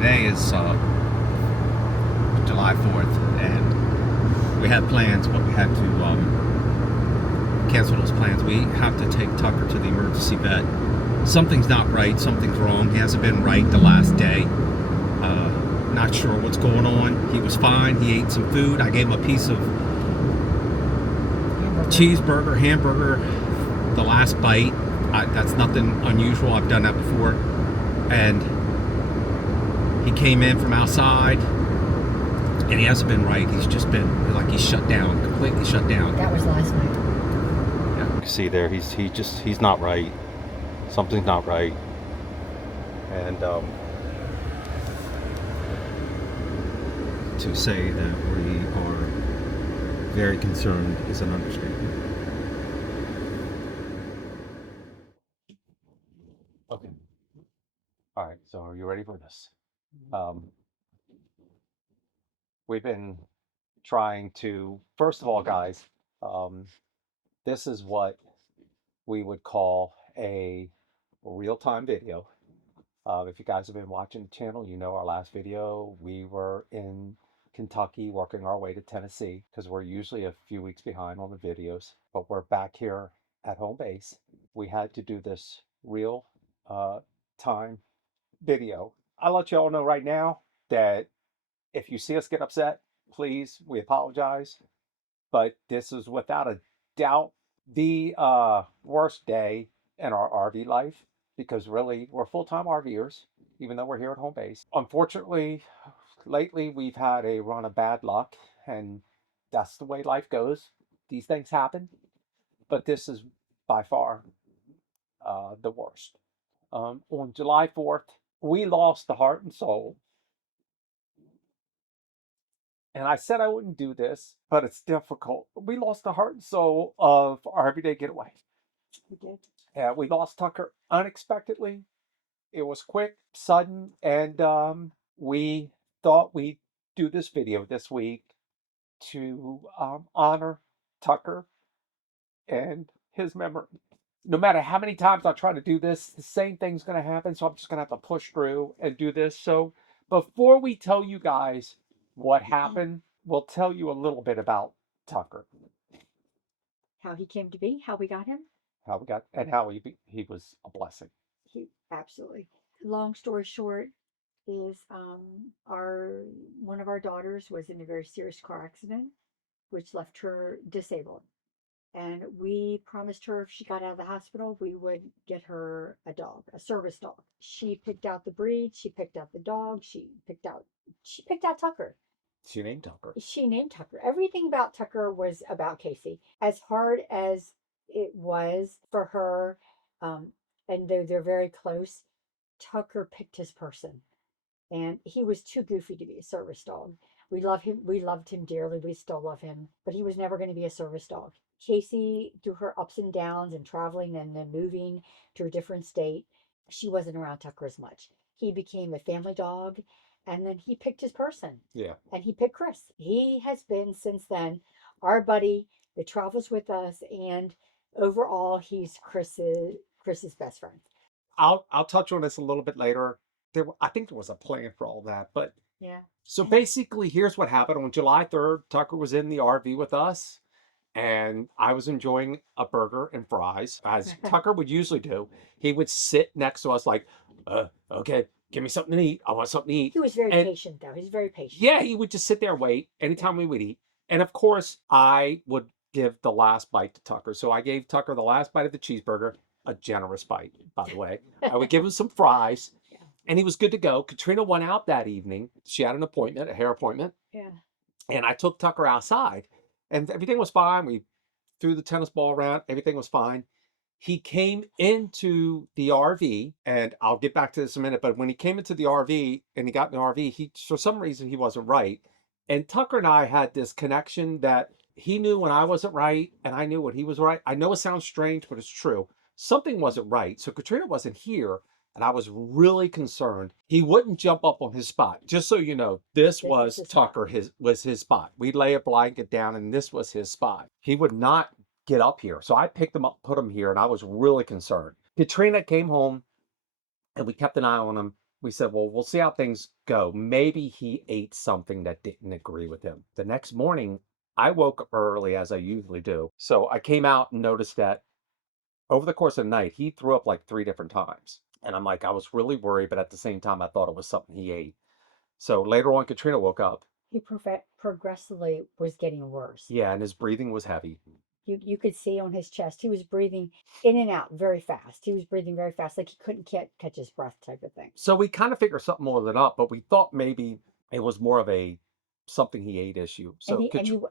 today is July 4th, and we had plans, but we had to cancel those plans. We have to take Tucker to the emergency vet. Something's not right, something's wrong. He hasn't been right the last day. Not sure what's going on. He was fine. He ate some food. I gave him a piece of cheeseburger, hamburger, the last bite. That's nothing unusual. I've done that before. And he came in from outside, and he hasn't been right. He's just been like he's shut down, completely shut down. That was last night. Yeah, you see there, he's not right. Something's not right, and to say that we are very concerned is an understatement. Okay. All right. So, are you ready for this? We've been trying to, first of all, guys, this is what we would call a real-time video. If you guys have been watching the channel, you know our last video, we were in Kentucky working our way to Tennessee because we're usually a few weeks behind on the videos, but we're back here at home base. We had to do this real time video. I'll let you all know right now that if you see us get upset, please, we apologize. But this is without a doubt the worst day in our RV life, because really we're full-time RVers, even though we're here at home base. Unfortunately, lately we've had a run of bad luck, and that's the way life goes. These things happen, but this is by far the worst. On July 4th, we lost the heart and soul. And I said I wouldn't do this, but it's difficult. We lost the heart and soul of Our Everyday Getaway. We did. Yeah, we lost Tucker unexpectedly. It was quick, sudden, and we thought we'd do this video this week to honor Tucker and his memory. No matter how many times I try to do this, the same thing's going to happen, so I'm just going to have to push through and do this. So before we tell you guys what happened, we'll tell you a little bit about Tucker. How he came to be, how we got him. How we got, and how he was a blessing. He absolutely. Long story short is one of our daughters was in a very serious car accident, which left her disabled. And we promised her if she got out of the hospital, we would get her a dog, a service dog. She picked out the breed, she picked out the dog, she picked out Tucker. She named Tucker. She named Tucker. Everything about Tucker was about Casey. As hard as it was for her, and they're very close, Tucker picked his person. And he was too goofy to be a service dog. We love him. We loved him dearly. We still love him. But he was never going to be a service dog. Casey, through her ups and downs and traveling and then moving to a different state, she wasn't around Tucker as much. He became a family dog, and then he picked his person. Yeah. And he picked Chris. He has been, since then, our buddy that travels with us, and overall, he's Chris's best friend. I'll touch on this a little bit later. I think there was a plan for all that, but yeah. So basically, here's what happened. On July 3rd, Tucker was in the RV with us, and I was enjoying a burger and fries, as Tucker would usually do. He would sit next to us like, okay, give me something to eat. I want something to eat. He was very patient, though. He's very patient. Yeah, he would just sit there and wait anytime we would eat. And of course, I would give the last bite to Tucker. So I gave Tucker the last bite of the cheeseburger, a generous bite, by the way. I would give him some fries. And he was good to go. Katrina went out that evening. She had an appointment, a hair appointment. Yeah. And I took Tucker outside, and everything was fine. We threw the tennis ball around. Everything was fine. He came into the RV, and I'll get back to this in a minute, but when he came into the RV and he got in the RV, for some reason, he wasn't right. And Tucker and I had this connection that he knew when I wasn't right, and I knew when he was right. I know it sounds strange, but it's true. Something wasn't right. So Katrina wasn't here. And I was really concerned he wouldn't jump up on his spot. Just so you know, this was Tucker, his spot. We lay a blanket down, and this was his spot. He would not get up here. So I picked him up, put him here, and I was really concerned. Katrina came home, and we kept an eye on him. we said, well, we'll see how things go. Maybe he ate something that didn't agree with him. The next morning, I woke up early as I usually do. So I came out and noticed that over the course of the night, he threw up like 3 different times. And I'm like, I was really worried, but at the same time, I thought it was something he ate. So later on, Katrina woke up. He progressively was getting worse. Yeah, and his breathing was heavy. You could see on his chest, he was breathing in and out very fast. He was breathing very fast, like he couldn't catch his breath type of thing. So we kind of figured something more than up, but we thought maybe it was more of a something he ate issue. And So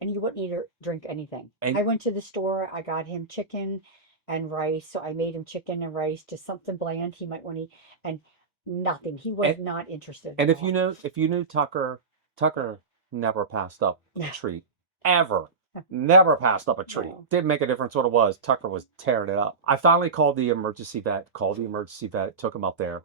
he wouldn't eat or drink anything. and I went to the store, I got him chicken and rice. So I made him chicken and rice, just something bland he might want to eat, and nothing. He was and, not interested and at all. if you knew Tucker, Tucker never passed up a treat ever. Never passed up a treat. No. Didn't make a difference what it was. Tucker was tearing it up. I finally called the emergency vet, took him up there,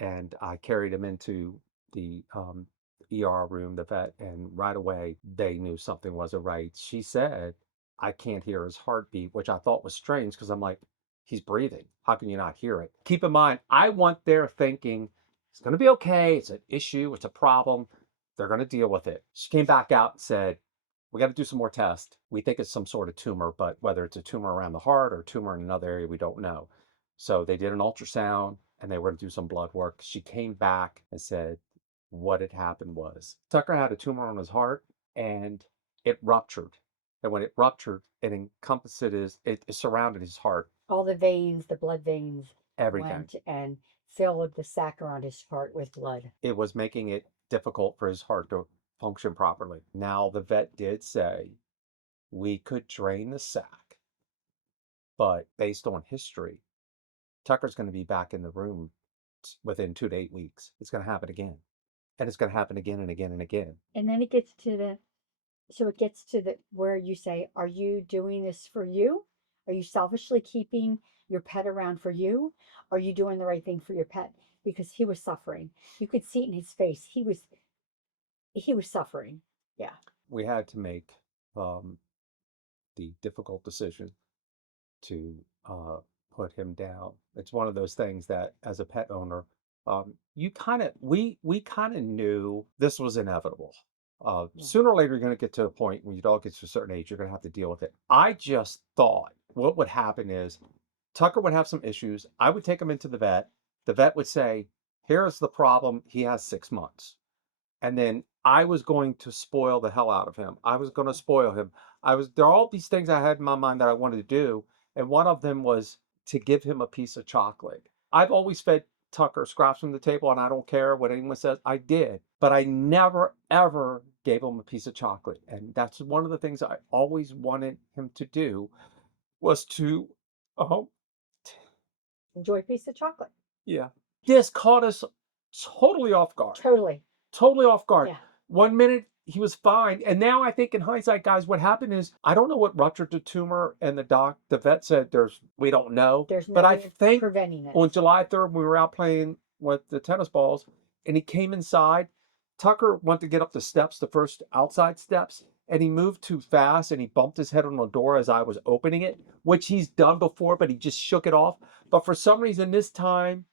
and I carried him into the ER room, the vet, and right away they knew something wasn't right. She said, I can't hear his heartbeat, which I thought was strange because I'm like, he's breathing. How can you not hear it? Keep in mind, I went there thinking it's going to be okay. It's an issue. It's a problem. They're going to deal with it. She came back out and said, we got to do some more tests. We think it's some sort of tumor, but whether it's a tumor around the heart or a tumor in another area, we don't know. So they did an ultrasound and they were going to do some blood work. She came back and said what had happened was Tucker had a tumor on his heart and it ruptured. And when it ruptured, it it surrounded his heart, All the veins, the blood veins, everything. went and filled the sac around his heart with blood. It was making it difficult for his heart to function properly. Now, the vet did say we could drain the sac, but based on history, Tucker's going to be back in the room within 2 to 8 weeks. It's going to happen again. And it's going to happen again and again and again. And then it gets to the where you say, are you doing this for you? Are you selfishly keeping your pet around for you? Are you doing the right thing for your pet? Because he was suffering. You could see it in his face. He was suffering. Yeah. We had to make the difficult decision to put him down. It's one of those things that, as a pet owner, you kind of we kind of knew this was inevitable. Yeah. Sooner or later, you're going to get to a point when your dog gets to a certain age, you're going to have to deal with it. I just thought what would happen is Tucker would have some issues. I would take him into the vet. The vet would say, "Here's the problem. He has 6 months." And then I was going to spoil the hell out of him. I was going to spoil him. There are all these things I had in my mind that I wanted to do, and one of them was to give him a piece of chocolate. I've always fed Tucker scraps from the table, and I don't care what anyone says. I did, but I never ever gave him a piece of chocolate, and that's one of the things I always wanted him to do was to, oh, Enjoy a piece of chocolate. yeah. This caught us totally off guard. Totally off guard. Yeah. 1 minute he was fine, and now I think in hindsight, guys, what happened is I don't know what ruptured the tumor, and the vet said we don't know. There's no But I way of think preventing it. on July 3rd, we were out playing with the tennis balls, and he came inside. Tucker went to get up the steps, the first outside steps, and he moved too fast, and he bumped his head on the door as I was opening it, which he's done before, but he just shook it off. But for some reason this time,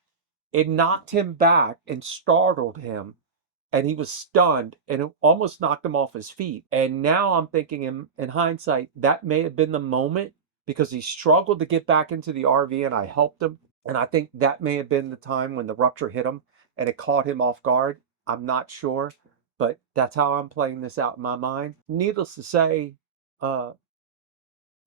it knocked him back and startled him, and he was stunned, and it almost knocked him off his feet. And now I'm thinking in hindsight, that may have been the moment because he struggled to get back into the RV and I helped him. And I think that may have been the time when the rupture hit him and it caught him off guard. I'm not sure, but that's how I'm playing this out in my mind. Needless to say,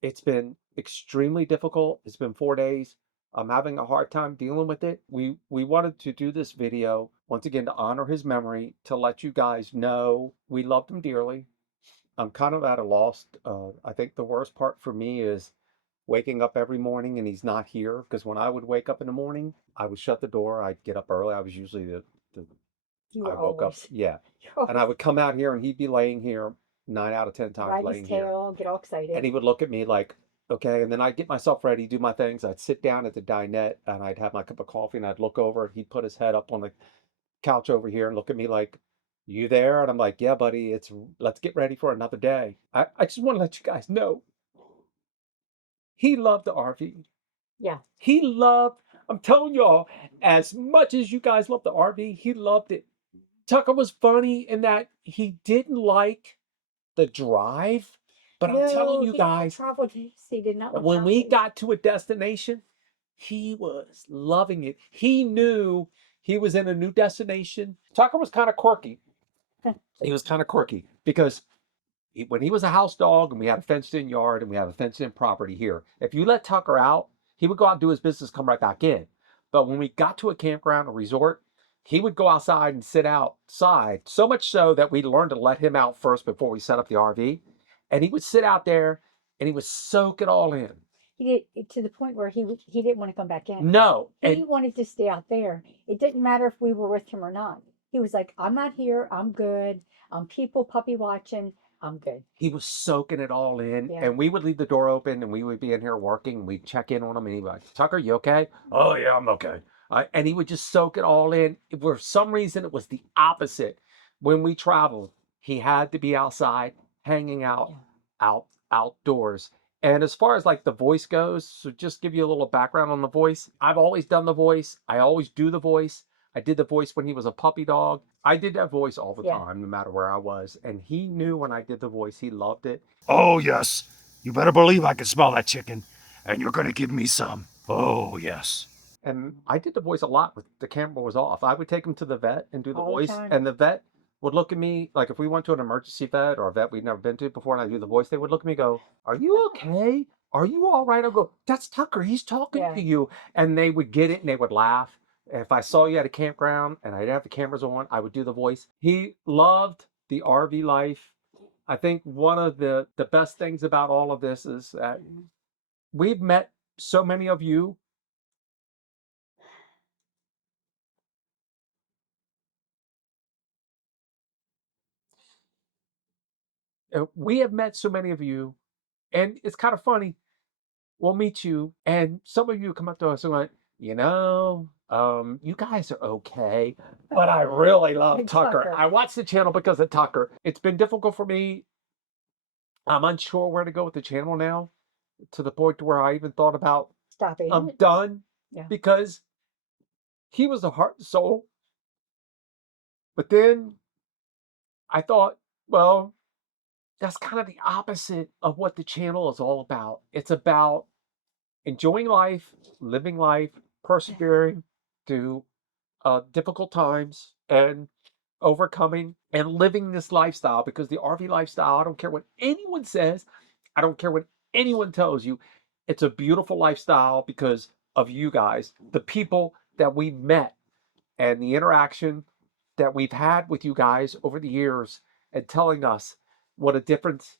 it's been extremely difficult. It's been 4 days. I'm having a hard time dealing with it. We wanted to do this video once again to honor his memory, to let you guys know we loved him dearly. I'm kind of at a loss. I think the worst part for me is waking up every morning and he's not here. Because when I would wake up in the morning, I would shut the door. I'd get up early. I was usually I woke up, yeah. And I would come out here and he'd be laying here 9 out of 10 times Ride laying his here. tail, get all excited. And he would look at me like, okay. And then I'd get myself ready, do my things. I'd sit down at the dinette and I'd have my cup of coffee and I'd look over. He'd put his head up on the couch over here and look at me like, you there? And I'm like, yeah, buddy, let's get ready for another day. I just want to let you guys know he loved the RV. Yeah. He loved I'm telling y'all, as much as you guys love the RV, he loved it. Tucker was funny in that he didn't like the drive, but I'm telling No, you he did not guys, travel. He did not like when we traveling. got to a destination, he was loving it. He knew he was in a new destination. Tucker was kind of quirky. He was kind of quirky because when he was a house dog and we had a fenced in yard and we have a fenced in property here, if you let Tucker out, he would go out and do his business, come right back in. But when we got to a campground, a resort, he would go outside and sit outside, so much so that we learned to let him out first before we set up the RV. And he would sit out there and he would soak it all in. He did to the point where he didn't want to come back in. No, He and wanted to stay out there. It didn't matter if we were with him or not. He was like, "I'm not here. I'm good. I'm people puppy watching. I'm good." he was soaking it all in. Yeah. And we would leave the door open and we would be in here working. And we'd check in on him and he'd be like, Tucker, you okay? Oh, yeah, I'm okay. And he would just soak it all in. For some reason, it was the opposite. When we traveled, he had to be outside, hanging out, outdoors. And as far as like the voice goes, so just give you a little background on the voice. I've always done the voice. I always do the voice. I did the voice when he was a puppy dog. I did that voice all the Yeah. time, no matter where I was. And he knew when I did the voice, he loved it. Oh, yes. You better believe I can smell that chicken. And you're going to give me some. Oh, yes. And I did the voice a lot with the camera was off. I would take him to the vet and do the All the voice. time. And the vet would look at me, like if we went to an emergency vet or a vet we'd never been to before and I do the voice, they would look at me and go, Are you okay? Are you all right? I'll go, That's Tucker. He's talking Yeah. to you. And they would get it and they would laugh. If I saw you at a campground and I'd have the cameras on, I would do the voice. He loved the RV life. I think one of the best things about all of this is that we've met so many of you. We have met so many of you, and it's kind of funny. We'll meet you, and some of you come up to us and like, you guys are okay, but I really love Tucker. Tucker. I watch the channel because of Tucker. It's been difficult for me. I'm unsure where to go with the channel now, to the point to where I even thought about Stopping I'm it. done Yeah. because he was the heart and soul. But then I thought, well, that's kind of the opposite of what the channel is all about. It's about enjoying life, living life, persevering through difficult times, and overcoming and living this lifestyle because the RV lifestyle, I don't care what anyone says, I don't care what anyone tells you, it's a beautiful lifestyle because of you guys, the people that we met and the interaction that we've had with you guys over the years and telling us what a difference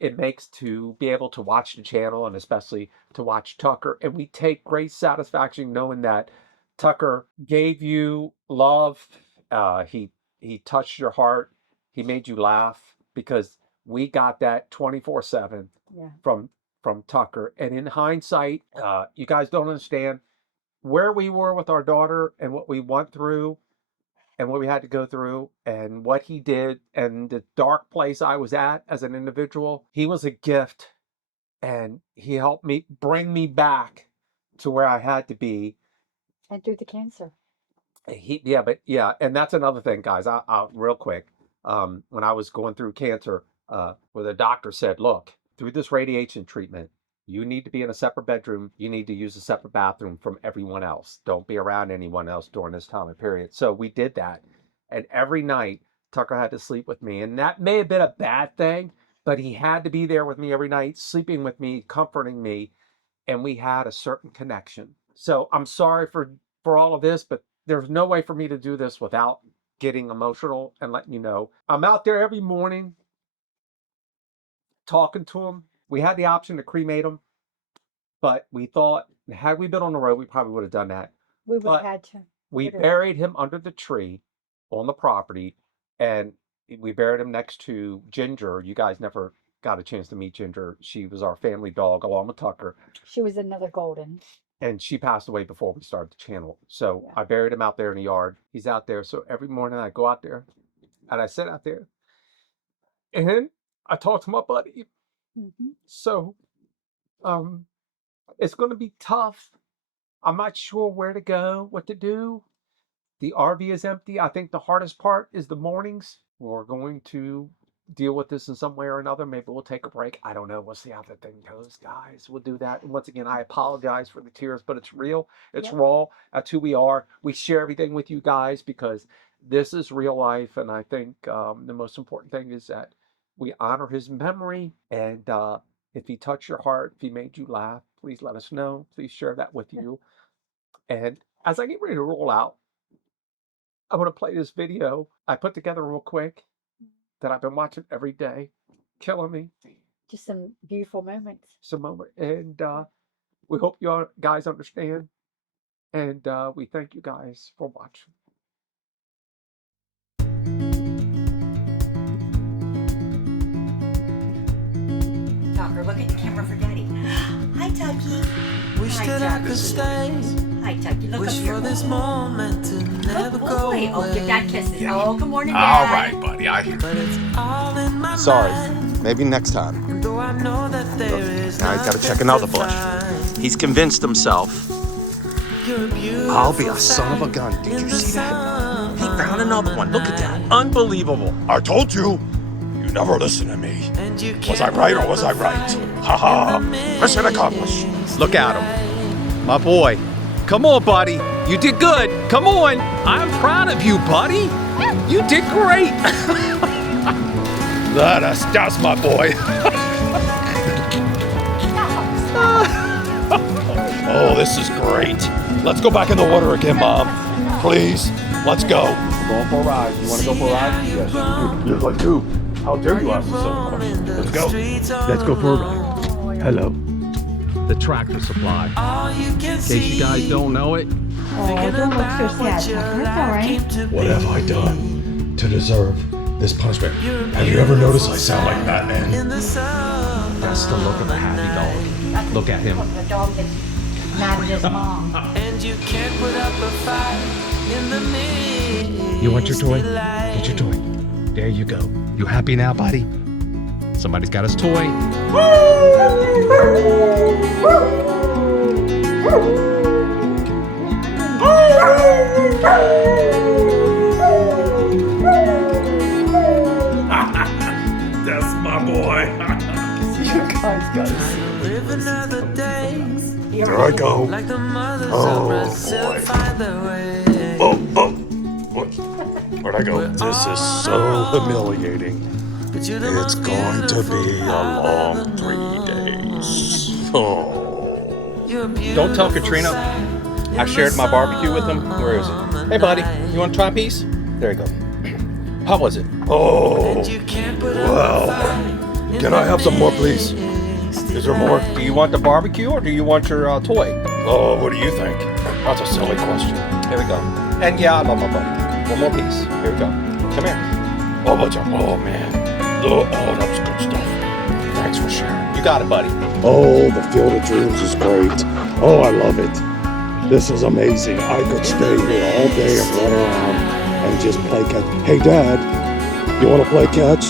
it makes to be able to watch the channel and especially to watch Tucker. And we take great satisfaction knowing that Tucker gave you love. He touched your heart. He made you laugh because we got that 24/7 Yeah. from Tucker. And in hindsight, you guys don't understand where we were with our daughter and what we went through and what we had to go through and what he did and the dark place I was at as an individual. He was a gift and he helped me bring me back to where I had to be. And through the cancer. Yeah, and that's another thing, guys. I real quick. When I was going through cancer, where the doctor said, "Look, through this radiation treatment, you need to be in a separate bedroom. You need to use a separate bathroom from everyone else. Don't be around anyone else during this time and period." So we did that, and every night Tucker had to sleep with me, and that may have been a bad thing, but he had to be there with me every night, sleeping with me, comforting me, and we had a certain connection. So I'm sorry for all of this, but there's no way for me to do this without getting emotional and letting you know. I'm out there every morning talking to him. We had the option to cremate him, but we thought had we been on the road, we probably would have done that. We would have But had to. we Would've- buried him under the tree on the property, and we buried him next to Ginger. You guys never got a chance to meet Ginger. She was our family dog along with Tucker. She was another golden. And she passed away before we started the channel. So Yeah. I buried him out there in the yard. He's out there. So every morning I go out there and I sit out there and I talk to my buddy. Hmm. So um, it's going to be tough. I'm not sure where to go, what to do. The RV is empty. I think the hardest part is the mornings. We're going to deal with this in some way or another. Maybe we'll take a break. I don't know. We'll see how the thing goes, guys. We'll do that. And once again, I apologize for the tears, but it's real. It's Yep. raw. That's who we are. We share everything with you guys because this is real life. And I think the most important thing is that we honor his memory. And if he touched your heart, if he made you laugh, please let us know. Please share that with you. And as I get ready to roll out, I want to play this video I put together real quick that I've been watching every day. Killing me. Just some beautiful moments. Some moment. And we hope you all guys understand. And we thank you guys for watching. Tucker, look at the camera for Daddy. Hi, Tucky. Wish that I could stay. Hi, Tucky. Look Wish up here. for this moment to never Good go boy. away. Oh, give Dad kisses. Oh, good morning, All Dad. right, buddy. I hear. But it's all in my Sorry. mind. Maybe next time. And though I know that there is Now he's got to nothing check another to bush. find, He's convinced himself. you're a beautiful I'll be a son of a gun. sight Did in you the see that? sun. He found another one. Look at that. Unbelievable. I told you. You never listen to me. And you Was I can't right or put was up I a right? fight Ha ha. in the Mission accomplished. mix. Look at him. My boy. Come on, buddy. You did good. Come on. I'm proud of you, buddy. You did great. That's my boy. Oh, this is great. Let's go back in the water again, Mom. Please. Let's go. We're going for a ride. You want to go for a ride? Yes, you do. You're like, dude, how dare you ask me so question? Let's go. Let's go for a ride. Hello. The Tractor Supply. In case you guys don't know it, Oh, don't look so sad, Tucker. It's all right. What have I done to deserve this punishment? Have you ever noticed I sound like Batman? In the sun. that's the look of a happy dog. Look at him. The dog that's mad at his mom. And you can't put up a fight in the mix. You want your toy? Get your toy. There you go. You happy now, buddy? Somebody's got his toy. That's my boy. Live another day. There I go. Like the mothers Oh, of Brazil boy. find their way. Oh. What? Where'd I go? This is so humiliating. But you're the It's most going to beautiful be a I've long ever 3 known. days. Oh. You're a Don't tell beautiful Katrina. sight I in shared the my barbecue with him. Where is it? Hey, buddy, you want to try a piece? There you go. How was it? Oh. And you can't put up a Well, fight in can the I have some more, please? mix. Is there more? Do you want the barbecue or do you want your toy? Oh, what do you think? That's a silly question. Here we go. And yeah, I love my buddy. One more piece. Here we go. Come here. Oh, man. Oh, that was good stuff. Thanks for sharing. You got it, buddy. Oh, the Field of Dreams is great. Oh, I love it. This is amazing. I could stay here all day and run around and just play catch. Hey, Dad, you want to play catch?